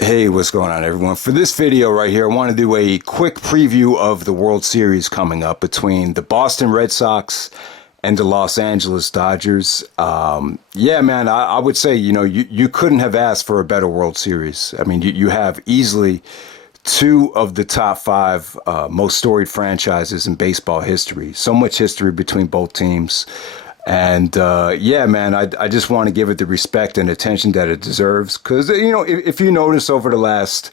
Hey, what's going on, everyone? For this video right here, I want to do a quick preview of the World Series coming up between the Boston Red Sox and the Los Angeles Dodgers. Yeah, man, I would say, you couldn't have asked for a better World Series. I mean, you have easily two of the top five most storied franchises in baseball history. So much history between both teams. And yeah, man, I just want to give it the respect and attention that it deserves. Because, if you notice over the last,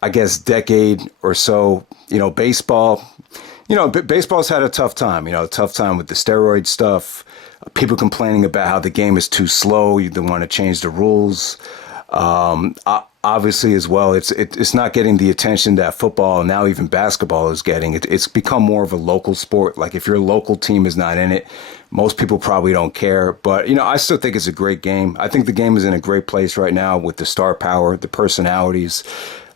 I guess, decade or so, baseball, baseball's had a tough time, a tough time with the steroid stuff, people complaining about how the game is too slow, they want to change the rules. Obviously, as well, it's not getting the attention that football and now even basketball is getting. It's become more of a local sport. Like if your local team is not in it, most people probably don't care. But I still think it's a great game. I think the game is in a great place right now with the star power, the personalities,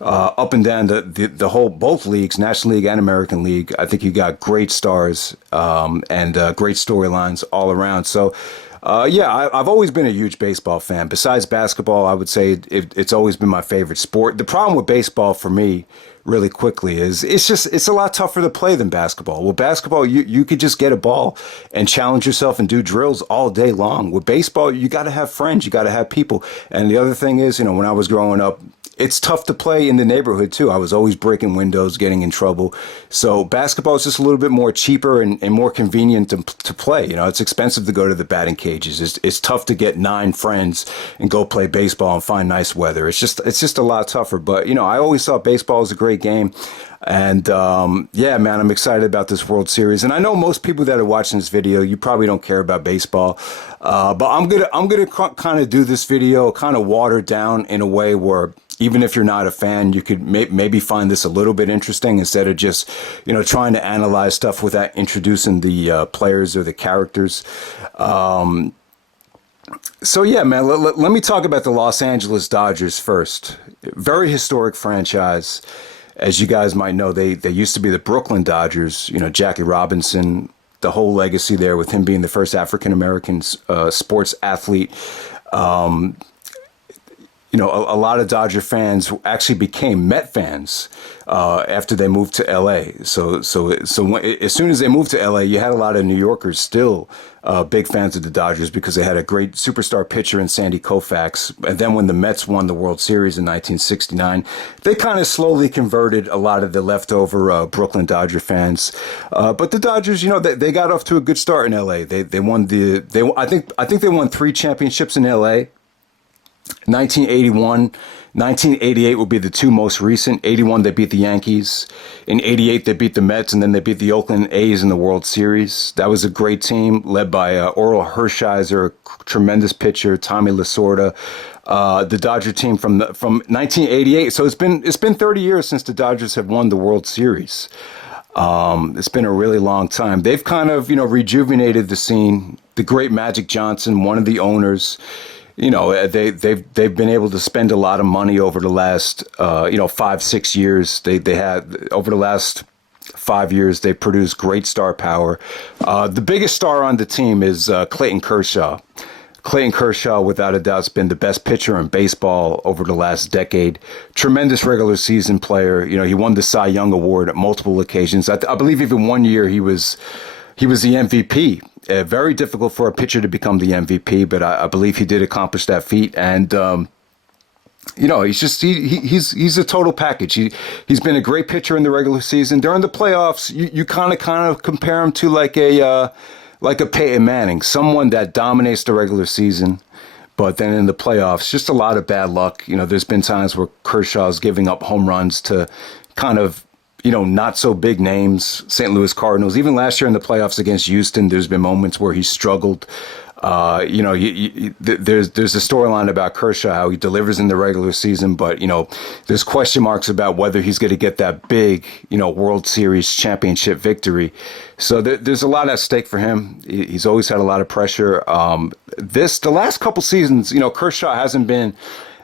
up and down the whole both leagues, National League and American League. I think you got great stars and great storylines all around. So. Yeah, I've always been a huge baseball fan. Besides basketball, I would say it's always been my favorite sport. The problem with baseball for me, really quickly, is it's a lot tougher to play than basketball. With basketball, you could just get a ball and challenge yourself and do drills all day long. With baseball, you got to have friends, you got to have people. And the other thing is, when I was growing up, it's tough to play in the neighborhood too. I was always breaking windows, getting in trouble. So basketball is just a little bit more cheaper and more convenient to play. It's expensive to go to the batting cages. It's tough to get 9 friends and go play baseball and find nice weather. It's just a lot tougher. But I always thought baseball was a great game. And yeah, man, I'm excited about this World Series. And I know most people that are watching this video, you probably don't care about baseball. But I'm gonna kind of do this video kind of watered down in a way where even if you're not a fan, you could maybe find this a little bit interesting instead of just, trying to analyze stuff without introducing the players or the characters. So yeah, man, let me talk about the Los Angeles Dodgers first. Very historic franchise. As you guys might know, they used to be the Brooklyn Dodgers, Jackie Robinson, the whole legacy there with him being the first African-American sports athlete. A lot of Dodger fans actually became Met fans after they moved to LA. So as soon as they moved to LA, you had a lot of New Yorkers still big fans of the Dodgers because they had a great superstar pitcher in Sandy Koufax. And then when the Mets won the World Series in 1969, they kind of slowly converted a lot of the leftover Brooklyn Dodger fans. But the Dodgers, they got off to a good start in LA. They won I think they won 3 championships in LA. 1981, 1988 will be the 2 most recent. 81, they beat the Yankees. In 88, they beat the Mets, and then they beat the Oakland A's in the World Series. That was a great team led by Orel Hershiser, tremendous pitcher, Tommy Lasorda. The Dodger team from 1988. So it's been 30 years since the Dodgers have won the World Series. It's been a really long time. They've kind of, rejuvenated the scene. The great Magic Johnson, one of the owners. They've been able to spend a lot of money over the last 5-6 years. They had over the last 5 years they produced great star power. The biggest star on the team is Clayton Kershaw. Clayton Kershaw, without a doubt, has been the best pitcher in baseball over the last decade. Tremendous regular season player. He won the Cy Young Award at multiple occasions. I believe even one year he was the MVP. Very difficult for a pitcher to become the MVP, but I believe he did accomplish that feat. And he's a total package. He's been a great pitcher in the regular season. During the playoffs, you kind of compare him to like a Peyton Manning, someone that dominates the regular season. But then in the playoffs, just a lot of bad luck. There's been times where Kershaw's giving up home runs to kind of not so big names, St. Louis Cardinals. Even last year in the playoffs against Houston, there's been moments where he struggled. There's a storyline about Kershaw, how he delivers in the regular season, but, there's question marks about whether he's going to get that big, World Series championship victory. So there's a lot at stake for him. He's always had a lot of pressure. The last couple seasons, Kershaw hasn't been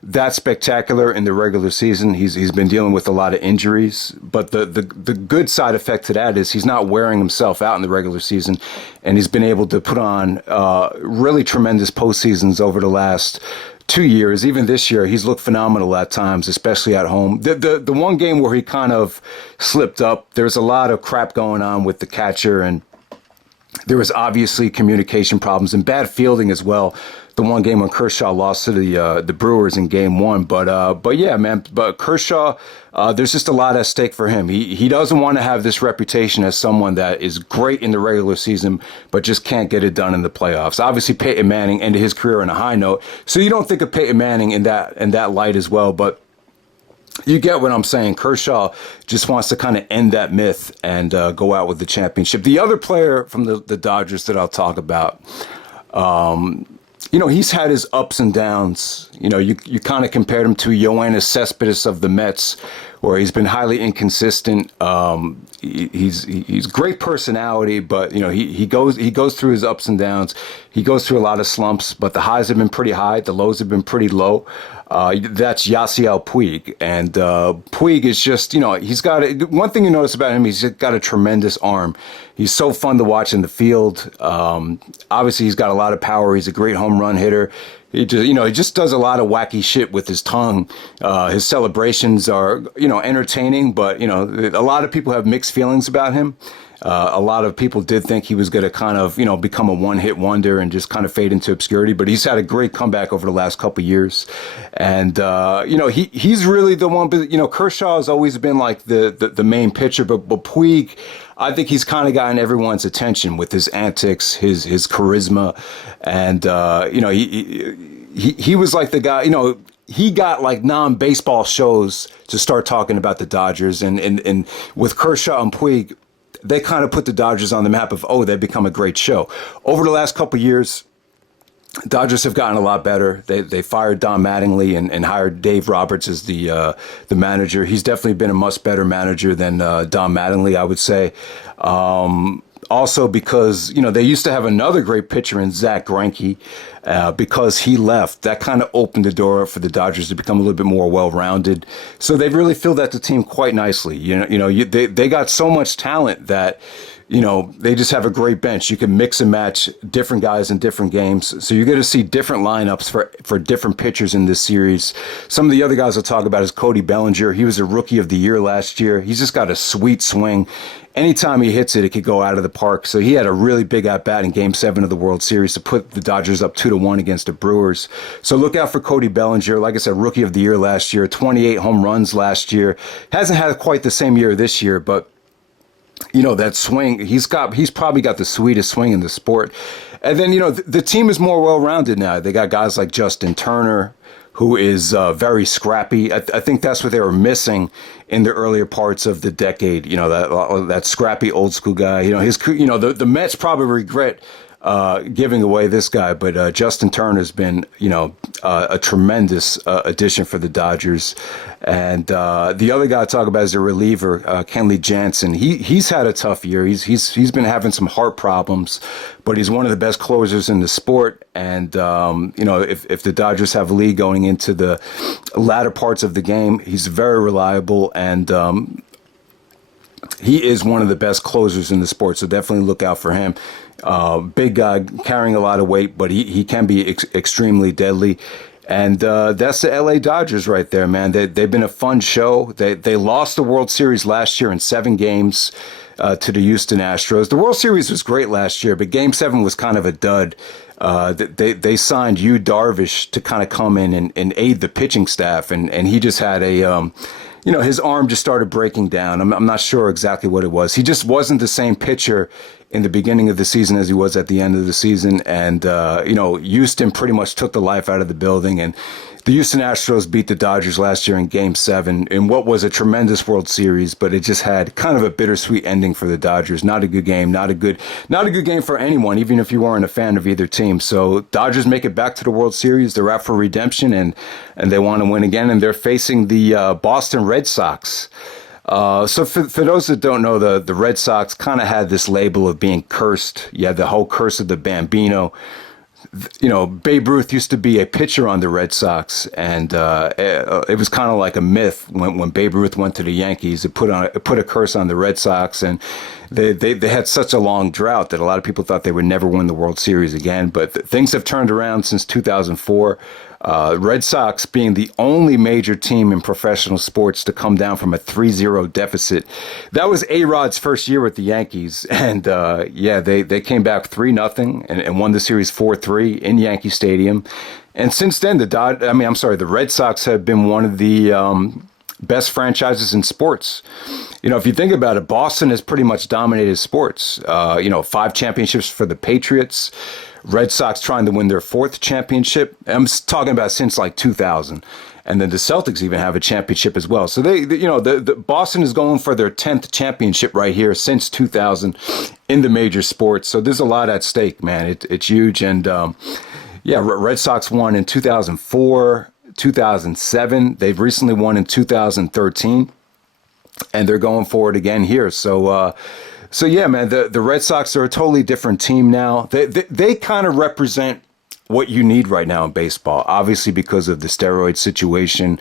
that spectacular in the regular season. He's been dealing with a lot of injuries, but the good side effect to that is he's not wearing himself out in the regular season, and he's been able to put on really tremendous postseasons over the last 2 years, even this year, he's looked phenomenal at times, especially at home. The one game where he kind of slipped up, there's a lot of crap going on with the catcher, and there was obviously communication problems and bad fielding as well. The one game when Kershaw lost to the Brewers in Game 1, but yeah, man. But Kershaw, there's just a lot at stake for him. He doesn't want to have this reputation as someone that is great in the regular season, but just can't get it done in the playoffs. Obviously, Peyton Manning ended his career on a high note, so you don't think of Peyton Manning in that light as well, but. You get what I'm saying. Kershaw just wants to kind of end that myth and go out with the championship. The other player from the Dodgers that I'll talk about, he's had his ups and downs. You kind of compared him to Yoenis Cespedes of the Mets, where he's been highly inconsistent. He's great personality, but he goes through his ups and downs. He goes through a lot of slumps, but the highs have been pretty high. The lows have been pretty low. That's Yasiel Puig, and Puig is just he's got one thing you notice about him. He's got a tremendous arm. He's so fun to watch in the field. Obviously, he's got a lot of power. He's a great home run hitter. He just does a lot of wacky shit with his tongue. His celebrations are, entertaining, but, a lot of people have mixed feelings about him. A lot of people did think he was going to kind of, become a one-hit wonder and just kind of fade into obscurity. But he's had a great comeback over the last couple of years. And, he's really the one. But, Kershaw has always been like the main pitcher. But Puig, I think he's kind of gotten everyone's attention with his antics, his charisma. And, he was like the guy, he got like non-baseball shows to start talking about the Dodgers. And with Kershaw and Puig, they kind of put the Dodgers on the map of, they've become a great show. Over the last couple of years, Dodgers have gotten a lot better. They fired Don Mattingly and hired Dave Roberts as the manager. He's definitely been a much better manager than Don Mattingly, I would say. Also because, they used to have another great pitcher in Zach Greinke. Because he left, that kind of opened the door for the Dodgers to become a little bit more well-rounded. So they've really filled out the team quite nicely. They got so much talent that, they just have a great bench. You can mix and match different guys in different games. So you're going to see different lineups for different pitchers in this series. Some of the other guys I'll talk about is Cody Bellinger. He was a Rookie of the Year last year. He's just got a sweet swing. Anytime he hits it, it could go out of the park. So he had a really big at-bat in Game 7 of the World Series to put the Dodgers up 2-1 against the Brewers. So look out for Cody Bellinger. Like I said, Rookie of the Year last year, 28 home runs last year. Hasn't had quite the same year this year, but that swing, he's probably got the sweetest swing in the sport. And then, the team is more well-rounded now. They got guys like Justin Turner, who is very scrappy. I think that's what they were missing in the earlier parts of the decade. That scrappy old school guy. The Mets probably regret giving away this guy, but Justin Turner's been, a tremendous addition for the Dodgers. And the other guy I talk about is a reliever, Kenley Jansen. He's had a tough year. He's been having some heart problems, but he's one of the best closers in the sport. And if the Dodgers have a lead going into the latter parts of the game, he's very reliable, and he is one of the best closers in the sport. So definitely look out for him. Big guy, carrying a lot of weight, but he can be extremely deadly. And that's the LA Dodgers right there, man. They've been a fun show. They lost the World Series last year in 7 games to the Houston Astros. The World Series was great last year, but Game 7 was kind of a dud. They signed Yu Darvish to kind of come in and aid the pitching staff, and he just had his arm just started breaking down. I'm not sure exactly what it was. He just wasn't the same pitcher in the beginning of the season as he was at the end of the season. And, Houston pretty much took the life out of the building. And the Houston Astros beat the Dodgers last year in Game 7 in what was a tremendous World Series, but it just had kind of a bittersweet ending for the Dodgers. Not a good game, not a good game for anyone, even if you weren't a fan of either team. So Dodgers make it back to the World Series. They're out for redemption, and they want to win again, and they're facing the Boston Red Sox. So for those that don't know, the Red Sox kind of had this label of being cursed. You had the whole curse of the Bambino. Babe Ruth used to be a pitcher on the Red Sox, and it was kind of like a myth when Babe Ruth went to the Yankees. It put a curse on the Red Sox, and they had such a long drought that a lot of people thought they would never win the World Series again. But things have turned around since 2004. Red Sox being the only major team in professional sports to come down from a 3-0 deficit. That was A-Rod's first year with the Yankees. And yeah, they came back 3-0 and won the series 4-3 in Yankee Stadium. And since then, the Red Sox have been one of the best franchises in sports. You know, if you think about it, Boston has pretty much dominated sports. 5 championships for the Patriots. Red Sox trying to win their 4th championship. I'm talking about since like 2000. And then the Celtics even have a championship as well. So the Boston is going for their 10th championship right here since 2000 in the major sports. So there's a lot at stake, man. It's huge. And Red Sox won in 2004, 2007. They've recently won in 2013. And they're going for it again here. So yeah, man, the Red Sox are a totally different team now. They kind of represent what you need right now in baseball, obviously because of the steroid situation,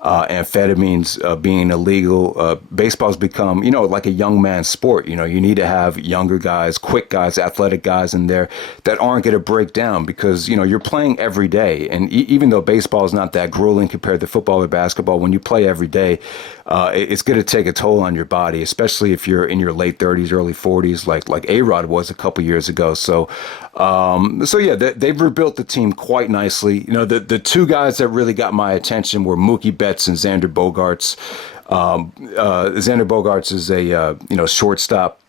amphetamines being illegal. Baseball's become, like a young man's sport. You need to have younger guys, quick guys, athletic guys in there that aren't going to break down because, you're playing every day. And even though baseball is not that grueling compared to football or basketball, when you play every day, it's going to take a toll on your body, especially if you're in your late 30s, early 40s, like A-Rod was a couple years ago. So yeah, they've rebuilt the team quite nicely. The 2 guys that really got my attention were Mookie Betts and Xander Bogaerts. Xander Bogaerts is a shortstop,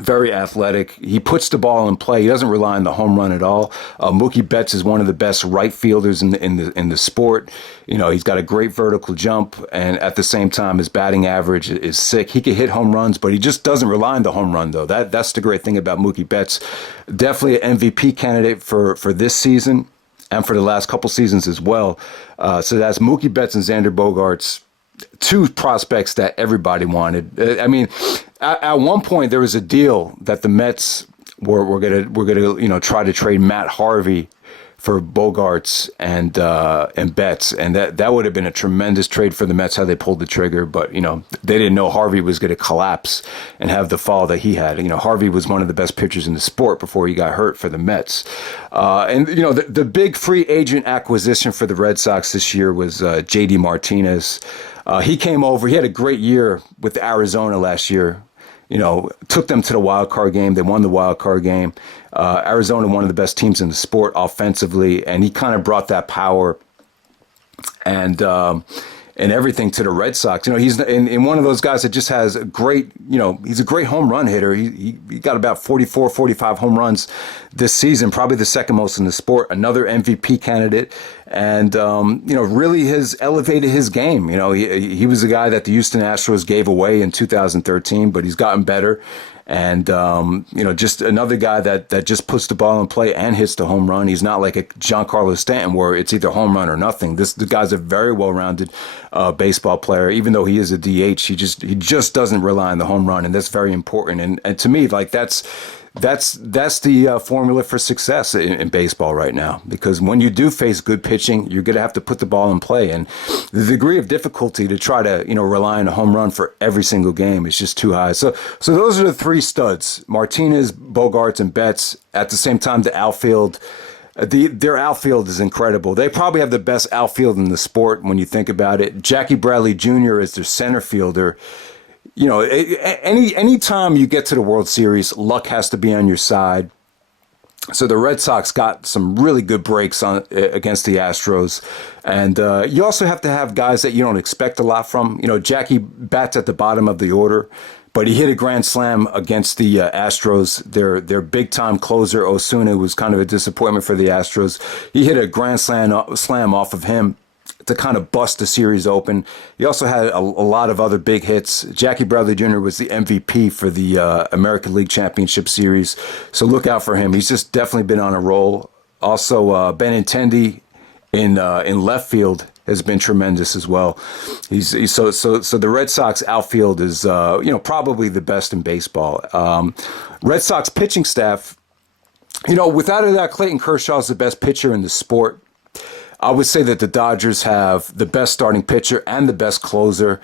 very athletic. He puts the ball in play. He doesn't rely on the home run at all. Mookie Betts is one of the best right fielders in the sport. He's got a great vertical jump, and at the same time, his batting average is sick. He can hit home runs, but he just doesn't rely on the home run, though. That's the great thing about Mookie Betts. Definitely an MVP candidate for this season and for the last couple seasons as well. So that's Mookie Betts and Xander Bogaerts, 2 prospects that everybody wanted. At one point there was a deal that the Mets were gonna try to trade Matt Harvey for Bogaerts and Betts, and that would have been a tremendous trade for the Mets had they pulled the trigger. But they didn't know Harvey was going to collapse and have the fall that he had. Harvey was one of the best pitchers in the sport before he got hurt for the Mets. The big free agent acquisition for the Red Sox this year was J.D. Martinez. He came over. He had a great year with Arizona last year. Took them to the wild card game. They won the wild card game. Arizona, one of the best teams in the sport offensively, and he kind of brought that power and everything to the Red Sox. He's in one of those guys that just has a great, he's a great home run hitter. He got about 44, 45 home runs this season, probably the second most in the sport, another MVP candidate. And, really has elevated his game. He was a guy that the Houston Astros gave away in 2013, but he's gotten better. And, just another guy that just puts the ball in play and hits the home run. He's not like a Giancarlo Stanton where it's either home run or nothing. The guy's a very well-rounded baseball player. Even though he is a DH, he just doesn't rely on the home run, and that's very important. And to me, like that's the formula for success in baseball right now, because when you do face good pitching, you're going to have to put the ball in play, and the degree of difficulty to try to rely on a home run for every single game is just too high. So those are the 3 studs: Martinez, Bogaerts, and Betts. At the same time, the outfield. Their outfield is incredible. They probably have the best outfield in the sport when you think about it. Jackie Bradley Jr. is their center fielder. Any time you get to the World Series, luck has to be on your side. So the Red Sox got some really good breaks against the Astros. And you also have to have guys that you don't expect a lot from. Jackie bats at the bottom of the order, but he hit a grand slam against the Astros. Their big-time closer, Osuna, was kind of a disappointment for the Astros. He hit a grand slam off of him to kind of bust the series open. He also had a lot of other big hits. Jackie Bradley Jr. was the MVP for the American League Championship Series, so look out for him. He's just definitely been on a roll. Also, Benintendi in left field has been tremendous as well. He's so the Red Sox outfield is probably the best in baseball. Red Sox pitching staff, without a doubt, Clayton Kershaw is the best pitcher in the sport. I would say that the Dodgers have the best starting pitcher and the best closer.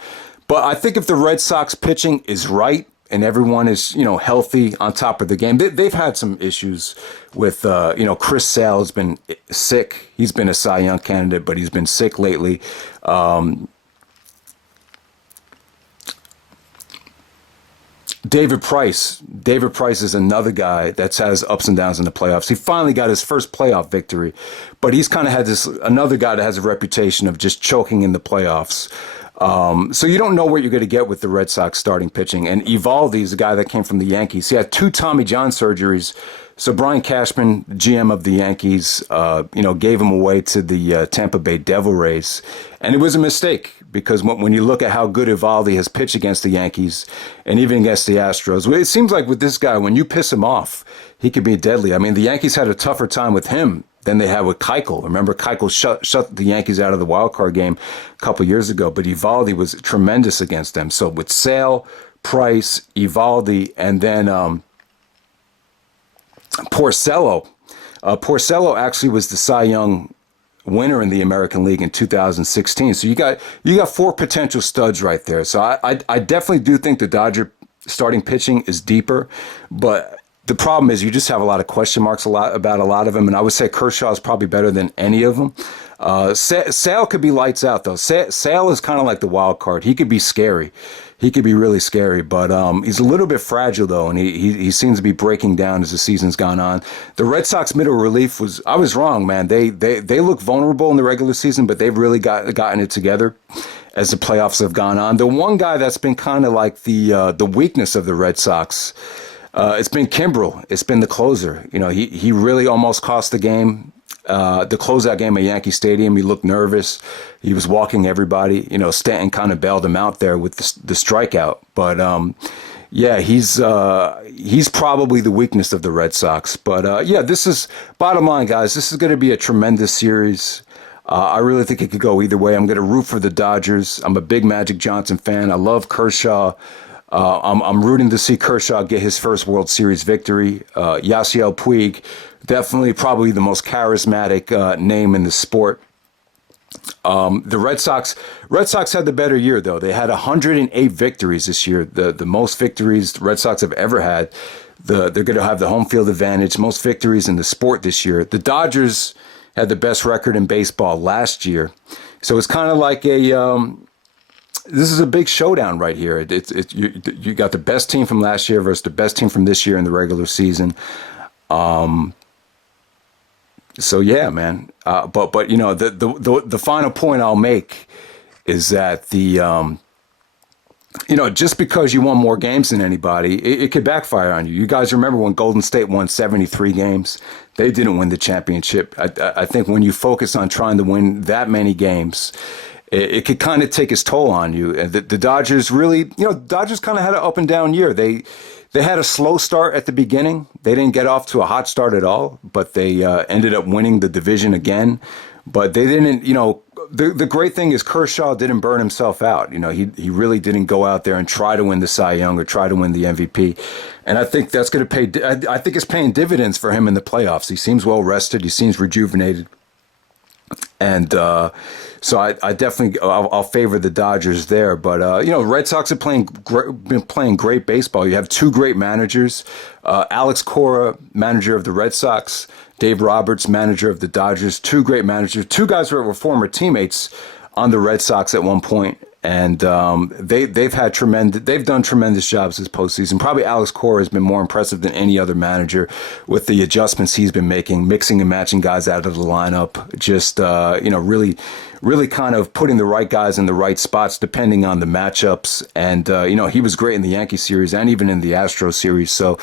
But I think if the Red Sox pitching is right, and everyone is, healthy on top of the game. They've had some issues with, Chris Sale has been sick. He's been a Cy Young candidate, but he's been sick lately. David Price. David Price is another guy that has ups and downs in the playoffs. He finally got his first playoff victory, but he's kind of had another guy that has a reputation of just choking in the playoffs. So you don't know what you're going to get with the Red Sox starting pitching. And Eovaldi is a guy that came from the Yankees. He had 2 Tommy John surgeries. So Brian Cashman, GM of the Yankees, gave him away to the Tampa Bay Devil Rays. And it was a mistake because when you look at how good Eovaldi has pitched against the Yankees and even against the Astros, it seems like with this guy, when you piss him off, he could be deadly. I mean, the Yankees had a tougher time with him than they had with Keuchel. Remember, Keuchel shut the Yankees out of the wild card game a couple years ago, but Eovaldi was tremendous against them. So with Sale, Price, Eovaldi, and then Porcello. Porcello actually was the Cy Young winner in the American League in 2016. So you got 4 potential studs right there. So I definitely do think the Dodger starting pitching is deeper, but the problem is you just have a lot of question marks about a lot of them, and I would say Kershaw is probably better than any of them. Sale could be lights out, though. Sale is kind of like the wild card. He could be scary. He could be really scary, but he's a little bit fragile, though, and he seems to be breaking down as the season's gone on. The Red Sox middle relief I was wrong, man. They look vulnerable in the regular season, but they've really gotten it together as the playoffs have gone on. The one guy that's been kind of like the weakness of the Red Sox, it's been Kimbrel. It's been the closer. He really almost cost the game. The closeout game at Yankee Stadium, he looked nervous. He was walking everybody. Stanton kind of bailed him out there with the strikeout. But he's probably the weakness of the Red Sox. But this is bottom line, guys. This is going to be a tremendous series. I really think it could go either way. I'm going to root for the Dodgers. I'm a big Magic Johnson fan. I love Kershaw. I'm rooting to see Kershaw get his first World Series victory. Yasiel Puig, definitely probably the most charismatic name in the sport. The Red Sox had the better year, though. They had 108 victories this year, the most victories the Red Sox have ever had. They're going to have the home field advantage, most victories in the sport this year. The Dodgers had the best record in baseball last year. So it's kind of like this is a big showdown right here. You got the best team from last year versus the best team from this year in the regular season. So yeah, man. But the final point I'll make is that just because you won more games than anybody, it could backfire on you. You guys remember when Golden State won 73 games? They didn't win the championship. I think when you focus on trying to win that many games, it could kind of take its toll on you. And the Dodgers really, Dodgers kind of had an up and down year. They had a slow start at the beginning. They didn't get off to a hot start at all, but they ended up winning the division again. But they didn't, the great thing is Kershaw didn't burn himself out. He really didn't go out there and try to win the Cy Young or try to win the MVP. And I think that's going to pay, I think it's paying dividends for him in the playoffs. He seems well rested. He seems rejuvenated. And so I definitely I'll favor the Dodgers there. But Red Sox are been playing great baseball. You have 2 great managers: Alex Cora, manager of the Red Sox; Dave Roberts, manager of the Dodgers. 2 great managers. 2 guys who were former teammates on the Red Sox at one point. And they've done tremendous jobs this postseason. Probably Alex Cora has been more impressive than any other manager with the adjustments he's been making, mixing and matching guys out of the lineup. Just really kind of putting the right guys in the right spots depending on the matchups. And he was great in the Yankee series and even in the Astros series. So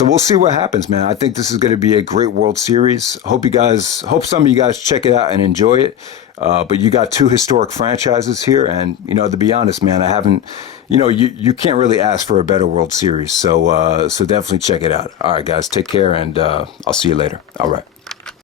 we'll see what happens, man. I think this is going to be a great World Series. Hope some of you guys check it out and enjoy it. But you got 2 historic franchises here, and to be honest, man, I haven't. You can't really ask for a better World Series. So definitely check it out. All right, guys, take care, and I'll see you later. All right.